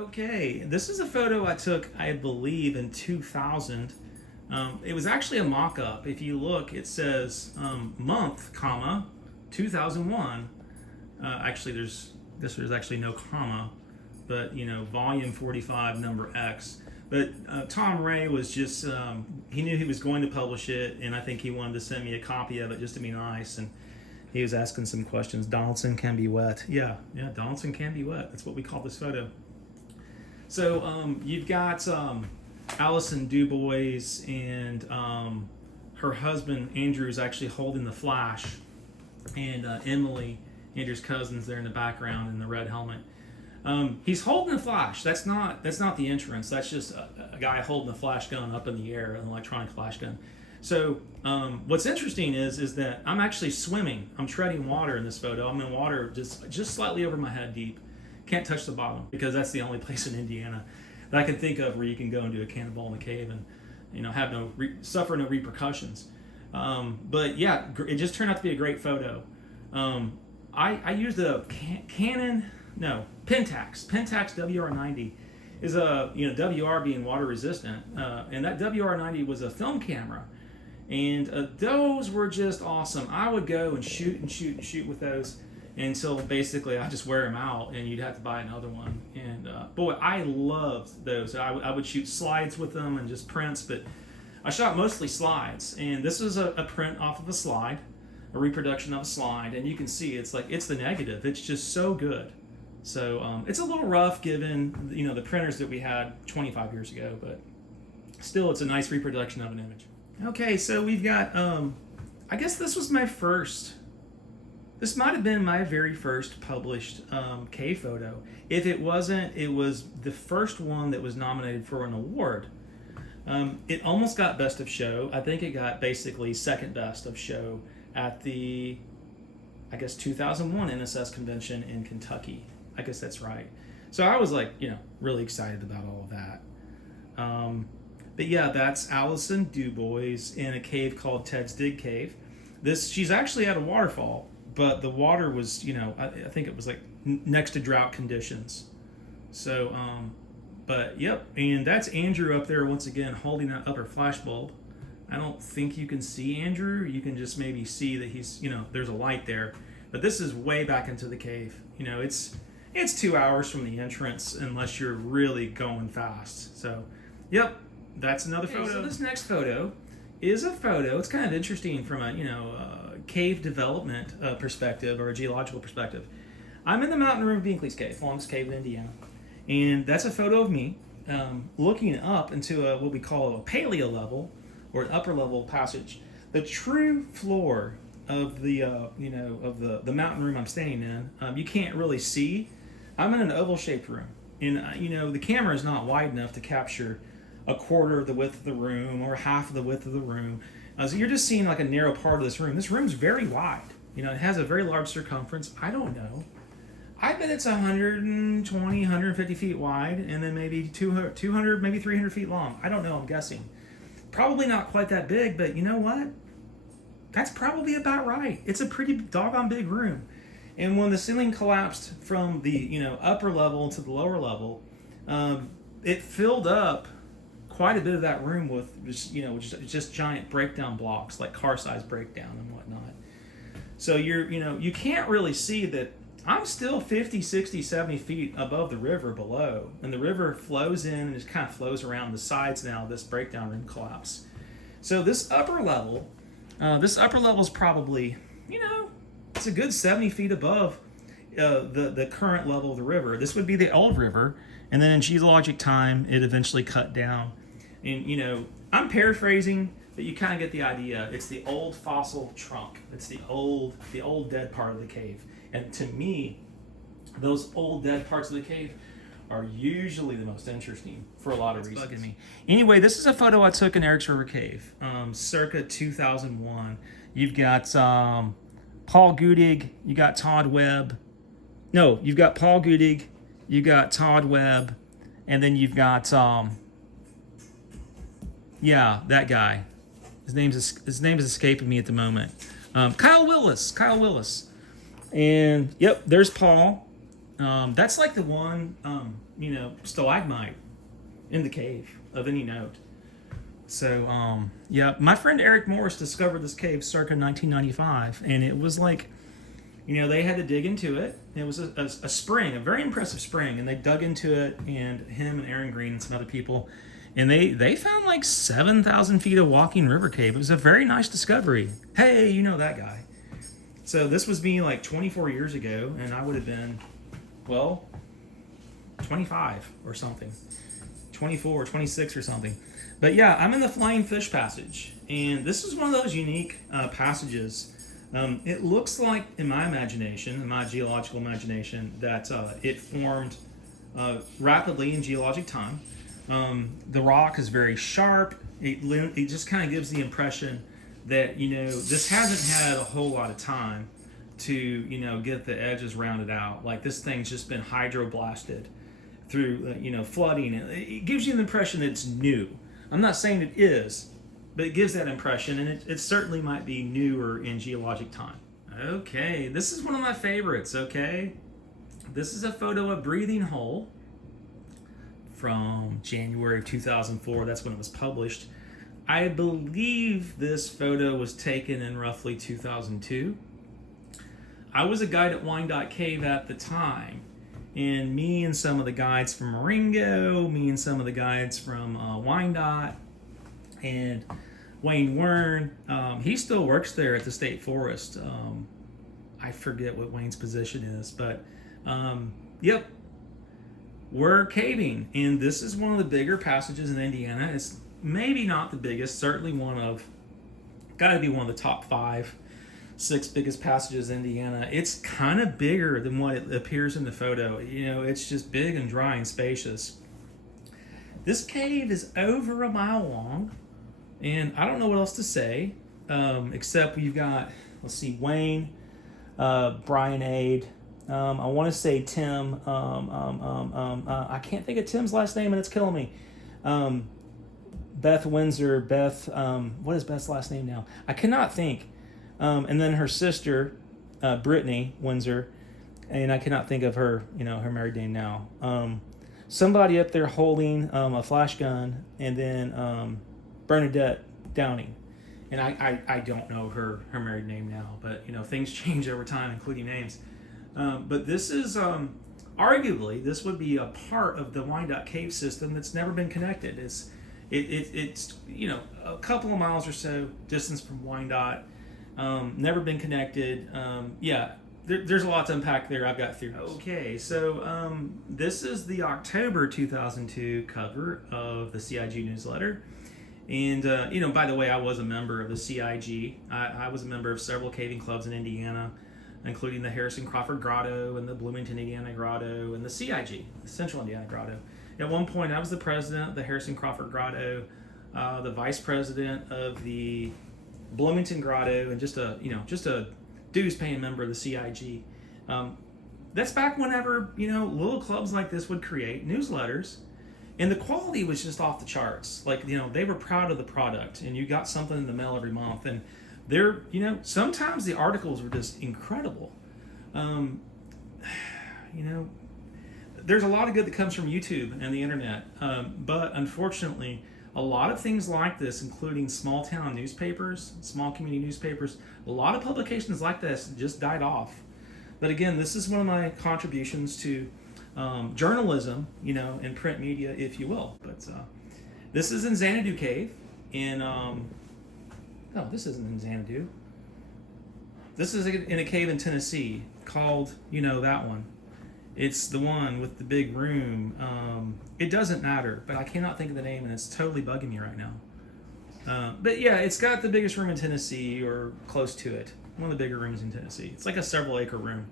Okay, this is a photo I took, I believe, in 2000. It was actually a mock-up. If you look, it says month, comma, 2001. Actually, there's actually no comma, but volume 45, number X. But Tom Ray was just, he knew he was going to publish it, and I think he wanted to send me a copy of it just to be nice. And he was asking some questions. Donaldson can be wet. Yeah, Donaldson can be wet. That's what we call this photo. So you've got Allison Dubois and her husband Andrew is actually holding the flash, and Emily, Andrew's cousin's there in the background in the red helmet. He's holding the flash. That's not the entrance. That's just a guy holding a flash gun up in the air, an electronic flash gun. So what's interesting is that I'm actually swimming. I'm treading water in this photo. I'm in water just slightly over my head deep. Can't touch the bottom because that's the only place in Indiana that I can think of where you can go and do a cannonball in the cave and have suffer no repercussions. But yeah, it just turned out to be a great photo. I used a Pentax WR90 is a WR being water resistant, and that WR90 was a film camera, and those were just awesome. I would go and shoot with those until basically I just wear them out, and you'd have to buy another one. And boy, I loved those. I would shoot slides with them and just prints, but I shot mostly slides. And this is a print off of a slide, a reproduction of a slide, and you can see it's the negative. It's just so good. So it's a little rough given the printers that we had 25 years ago, but still it's a nice reproduction of an image. Okay, so we've got I guess this might have been my very first published cave photo. If it wasn't, it was the first one that was nominated for an award. It almost got best of show. I think it got basically second best of show at the 2001 NSS convention in Kentucky. I guess that's right. So I was really excited about all of that. But yeah, that's Allison Dubois in a cave called Ted's Dig Cave. She's actually at a waterfall, but the water was, I think it was next to drought conditions. So, but yep, and that's Andrew up there once again holding that upper flash bulb. I don't think you can see Andrew. You can just maybe see that he's, there's a light there. But this is way back into the cave. It's 2 hours from the entrance unless you're really going fast. So, yep, that's another photo. So this next photo is a photo. It's kind of interesting from a cave development perspective or a geological perspective. I'm in the mountain room of Dinkley's cave, longest cave in Indiana, and that's a photo of me looking up into what we call a paleo level or an upper level passage. The true floor of the the mountain room I'm staying in, you can't really see. I'm in an oval-shaped room, and the camera is not wide enough to capture a quarter of the width of the room or half of the width of the room. So you're just seeing a narrow part of this room. This room's very wide. It has a very large circumference. I don't know. I bet it's 120, 150 feet wide, and then maybe 200, maybe 300 feet long. I don't know. I'm guessing. Probably not quite that big, but you know what? That's probably about right. It's a pretty doggone big room. And when the ceiling collapsed from the upper level to the lower level, it filled up quite a bit of that room with just giant breakdown blocks, like car-size breakdown and whatnot. So you can't really see that I'm still 50, 60, 70 feet above the river below, and the river flows in and just kind of flows around the sides now of this breakdown room collapse. So this upper level is probably, it's a good 70 feet above the current level of the river. This would be the old river, and then in geologic time, it eventually cut down. And, I'm paraphrasing, but you kind of get the idea. It's the old fossil trunk. It's the old dead part of the cave. And to me, those old dead parts of the cave are usually the most interesting for a lot of reasons. Bugging me. Anyway, this is a photo I took in Eric's River Cave, circa 2001. You've got Paul Gudig, you got Todd Webb. No, you've got Paul Gudig, you got Todd Webb, and then you've got that guy. His name is escaping me at the moment. Kyle Willis. And yep, there's Paul. That's like the one, stalagmite in the cave of any note. So, yeah, my friend Eric Morris discovered this cave circa 1995, and it was like, they had to dig into it. It was a spring, a very impressive spring, and they dug into it, and him and Aaron Green and some other people, and they found like 7,000 feet of walking river cave. It was a very nice discovery. Hey, you know that guy. So this was me like 24 years ago, and I would have been, 25 or something. 24 or 26 or something. But yeah, I'm in the Flying Fish Passage, and this is one of those unique passages. It looks like, in my imagination, in my geological imagination, that it formed rapidly in geologic time. The rock is very sharp. It just kind of gives the impression that, this hasn't had a whole lot of time to, get the edges rounded out. Like, this thing's just been hydroblasted through, flooding. It gives you the impression that it's new. I'm not saying it is, but it gives that impression, and it certainly might be newer in geologic time. Okay, this is one of my favorites, okay? This is a photo of Breathing Hole from January of 2004. That's when it was published. I believe this photo was taken in roughly 2002. I was a guide at Wyandotte Cave at the time, and me and some of the guides from Maringo, me and some of the guides from Wyandotte, and Wayne Wern, he still works there at the state forest. I forget what Wayne's position is, but yep, we're caving, and this is one of the bigger passages in Indiana. It's maybe not the biggest, certainly gotta be one of the top 6 biggest passages in Indiana. It's kind of bigger than what it appears in the photo. It's just big and dry and spacious. This cave is over a mile long, and I don't know what else to say, except we've got, let's see, Wayne, Brian Ade, I want to say Tim, I can't think of Tim's last name, and it's killing me. Beth Windsor, what is Beth's last name now? I cannot think. And then her sister, Brittany Windsor, and I cannot think of her, her married name now. Somebody up there holding a flash gun, and then Bernadette Downing. And I don't know her married name now, but things change over time, including names. But this is arguably, this would be a part of the Wyandotte Cave system that's never been connected. It's a couple of miles or so distance from Wyandotte. Never been connected. There's a lot to unpack there. I've got theories. Okay, so this is the October 2002 cover of the CIG newsletter. And, by the way, I was a member of the CIG. I was a member of several caving clubs in Indiana, including the Harrison Crawford Grotto and the Bloomington, Indiana Grotto and the CIG, the Central Indiana Grotto. At one point, I was the president of the Harrison Crawford Grotto, the vice president of the Bloomington Grotto, and just a dues-paying member of the CIG. That's back whenever little clubs like this would create newsletters, and the quality was just off the charts. Like they were proud of the product, and you got something in the mail every month, and they're sometimes the articles were just incredible. There's a lot of good that comes from YouTube and the internet, but unfortunately, a lot of things like this, including small town newspapers, small community newspapers, a lot of publications like this just died off. But again, this is one of my contributions to journalism, and print media, if you will. But this is in Xanadu Cave no, this isn't in Xanadu. This is in a cave in Tennessee called, that one. It's the one with the big room. It doesn't matter, but I cannot think of the name, and it's totally bugging me right now. But yeah, it's got the biggest room in Tennessee, or close to it. One of the bigger rooms in Tennessee. It's like a several-acre room.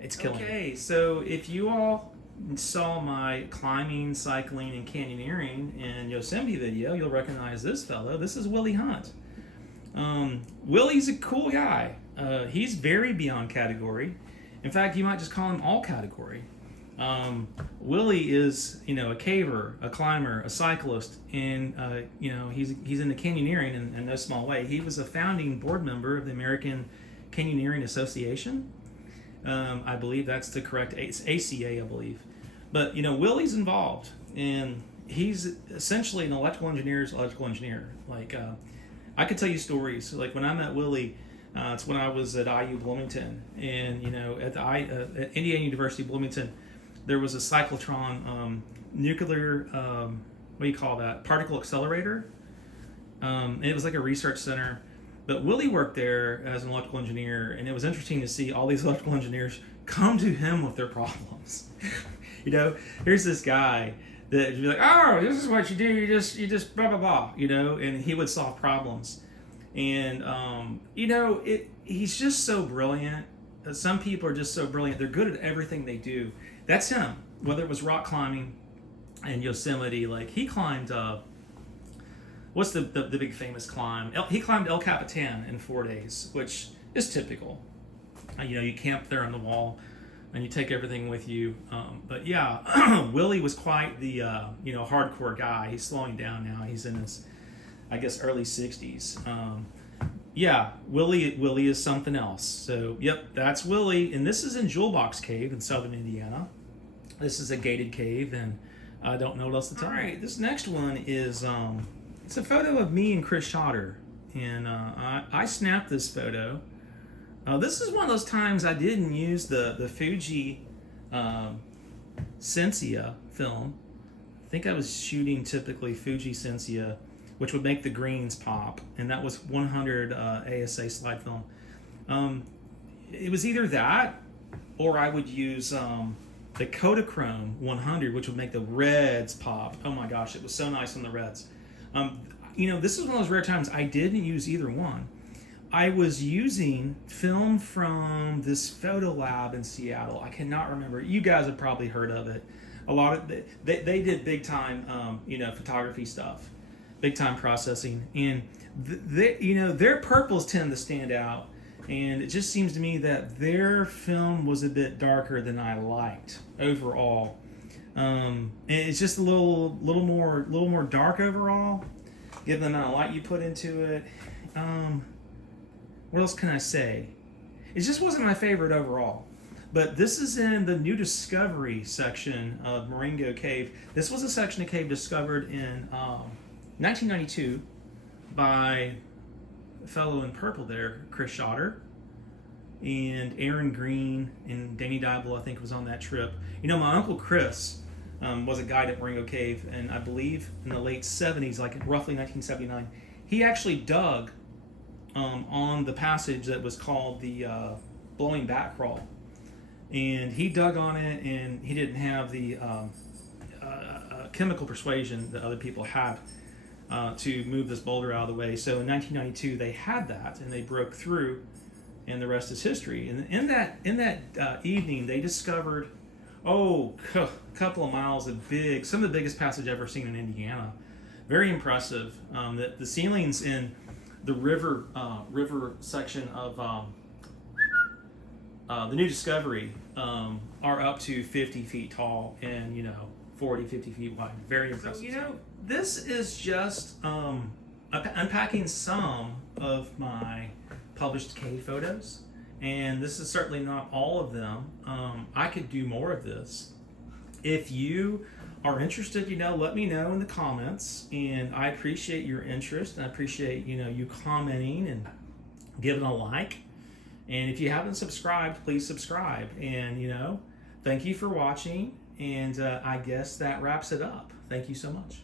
It's killing me. Okay, so if you all saw my climbing, cycling, and canyoneering in Yosemite video, you'll recognize this fellow. This is Willie Hunt. Willie's a cool guy. He's very beyond category. In fact, you might just call him all category. Willie is, a caver, a climber, a cyclist, and he's into canyoneering in no small way. He was a founding board member of the American Canyoneering Association. I believe that's the correct, it's ACA, I believe. But, Willie's involved, and he's essentially an electrical engineer. Like, I could tell you stories. Like, when I met Willie, it's when I was at IU Bloomington, and, at Indiana University Bloomington, there was a cyclotron nuclear, what do you call that, particle accelerator. And it was like a research center. But Willie worked there as an electrical engineer, and it was interesting to see all these electrical engineers come to him with their problems. Here's this guy that would be like, oh, this is what you do, you just blah, blah, blah, and he would solve problems. And, he's just so brilliant. Some people are just so brilliant. They're good at everything they do. That's him. Whether it was rock climbing in Yosemite, like he climbed, what's the big famous climb? He climbed El Capitan in 4 days, which is typical. You camp there on the wall, and you take everything with you. But yeah, Willie was quite the hardcore guy. He's slowing down now. He's in his, I guess, early 60s. Yeah, Willie is something else. So yep, that's Willie, and this is in Jewel Box Cave in southern Indiana. This is a gated cave, and I don't know what else to tell you. All right, this next one is it's a photo of me and Chris Schotter, and I snapped this photo. This is one of those times I didn't use the Fuji Sensia film. I think I was shooting typically Fuji Sensia, which would make the greens pop, and that was 100 ASA slide film. It was either that, or I would use the Kodachrome 100, which would make the reds pop. Oh my gosh, it was so nice on the reds. This is one of those rare times I didn't use either one. I was using film from this photo lab in Seattle. I cannot remember. You guys have probably heard of it. A lot of they did big time, photography stuff, big time processing, and their purples tend to stand out. And it just seems to me that their film was a bit darker than I liked overall. And it's just a little more dark overall, given the amount of light you put into it. What else can I say? It just wasn't my favorite overall. But this is in the New Discovery section of Maringo Cave. This was a section of cave discovered in 1992 by a fellow in purple there, Chris Schotter, and Aaron Green, and Danny Dibble, I think, was on that trip. My uncle Chris was a guide at Maringo Cave, and I believe in the late 70s, like roughly 1979, he actually dug on the passage that was called the Blowing Bat Crawl. And he dug on it, and he didn't have the chemical persuasion that other people had to move this boulder out of the way. So in 1992, they had that, and they broke through, and the rest is history. And in that evening, they discovered, a couple of miles of some of the biggest passage I've ever seen in Indiana. Very impressive. The ceilings in the river section of the New Discovery are up to 50 feet tall and 40, 50 feet wide. Very impressive. So, this is just unpacking some of my published cave photos, and this is certainly not all of them. I could do more of this. If you are interested, let me know in the comments, and I appreciate your interest, and I appreciate you commenting and giving a like. And if you haven't subscribed, please subscribe. And thank you for watching, and I guess that wraps it up. Thank you so much.